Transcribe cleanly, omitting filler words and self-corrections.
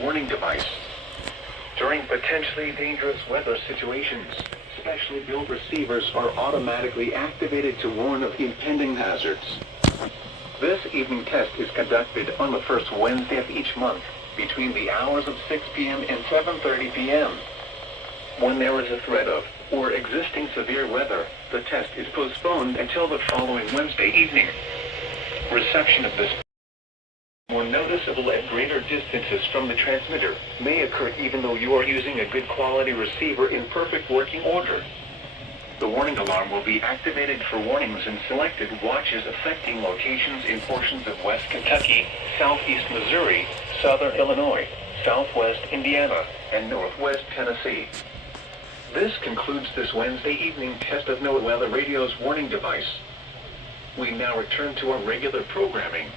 warning device. During potentially dangerous weather situations, specially built receivers are automatically activated to warn of impending hazards. This evening test is conducted on the first Wednesday of each month, between the hours of 6 p.m. and 7:30 p.m. When there is a threat of, or existing severe weather, the test is postponed until the following Wednesday evening. Reception of this more noticeable at greater distances from the transmitter may occur even though you are using a good quality receiver in perfect working order. The warning alarm will be activated for warnings in selected watches affecting locations in portions of West Kentucky, Southeast Missouri, Southern Illinois, Southwest Indiana, and Northwest Tennessee. This concludes this Wednesday evening test of NWR Radio's warning device. We now return to our regular programming.